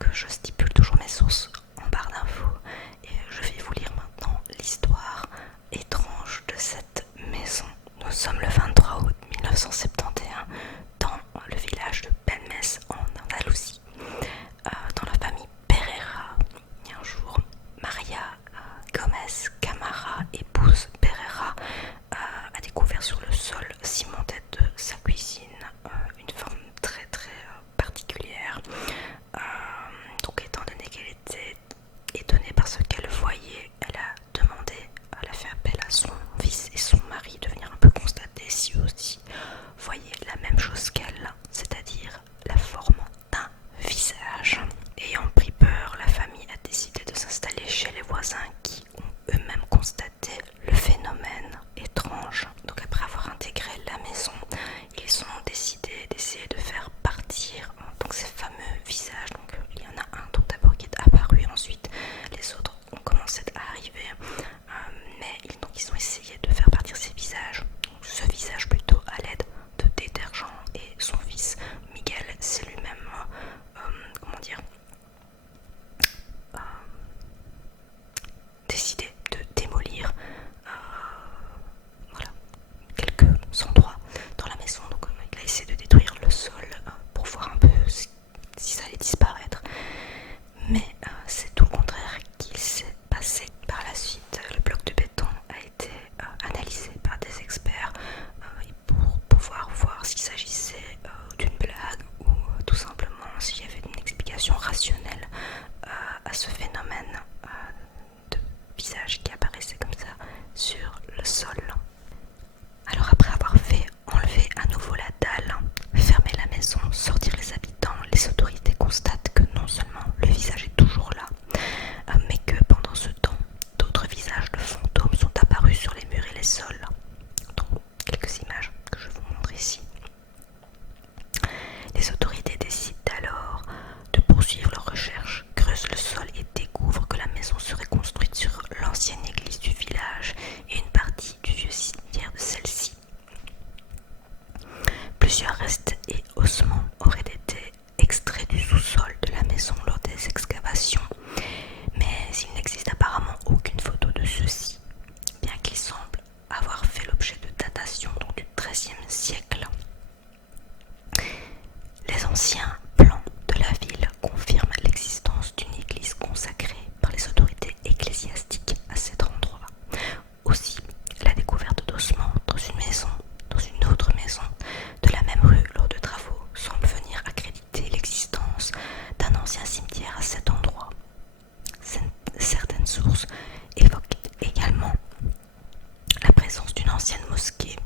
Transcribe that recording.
donc je stipule toujours mes sources en barre d'infos et je vais vous lire maintenant l'histoire étrange de cette maison. Nous sommes le 23 août 1971 dans le village de Belmez en Andalousie, dans la famille Pereira. Et un jour, Maria Gomez Camara, épouse Pereira, a découvert sur le sol cimenté de sa cuisine une forme très particulière. Donc étant donné qu'elle était étonnée par ce qu'elle voyait, elle a demandé, elle a fait appel à son fils et son mari de venir un peu constater si eux aussi voyaient la même chose qu'elle, c'est-à-dire la forme d'un visage. Ayant pris peur, la famille a décidé de s'installer chez les voisins qui ont eux-mêmes constaté le phénomène étrange. Donc après avoir intégré la maison, ils ont décidé d'essayer de faire partir donc ces fameux visages. Donc il y en a un tout d'abord qui est apparu, ensuite les autres ont commencé à arriver, mais ils ont essayé de faire partir ces visages, donc ce visage plutôt à l'aide de détergent, et son fils Miguel s'est lui-même décidé de démolir quelques endroits dans la maison. Donc il a essayé de détruire le sol pour voir un peu si ça allait disparaître, mais c'est tout le contraire qu'il s'est passé. Par la suite, le bloc de béton a été analysé par des experts pour pouvoir voir s'il s'agissait d'une blague ou tout simplement s'il y avait une explication rationnelle à ce phénomène de visage qui apparaissait comme ça sur le sol. Alors après avoir fait enlever à nouveau la dalle, fermer la maison, sortir les habitants, les autorités constatent que non seulement le visage est toujours là, mais que pendant ce temps, d'autres visages de fantômes sont apparus sur les murs et les sols. Donc quelques images que je vous montre ici. Les autorités décident alors de poursuivre leurs recherches, creusent le sol et découvrent que la maison serait construite sur l'ancienne église du village et une partie du vieux cimetière de celle-ci. Plusieurs restes et ossements auraient été extraits du sous-sol de la maison lors des excavations, mais il n'existe apparemment aucune photo de ceux-ci, bien qu'ils semblent avoir fait l'objet de datations du XIIIe siècle. Les anciens plans de la ville confirment l'existence d'une église consacrée par les autorités ecclésiastiques à cet endroit. Aussi, la découverte d'ossements dans une autre maison de la même rue lors de travaux semble venir accréditer l'existence d'un ancien cimetière à cet endroit. Certaines sources évoquent également la présence d'une ancienne mosquée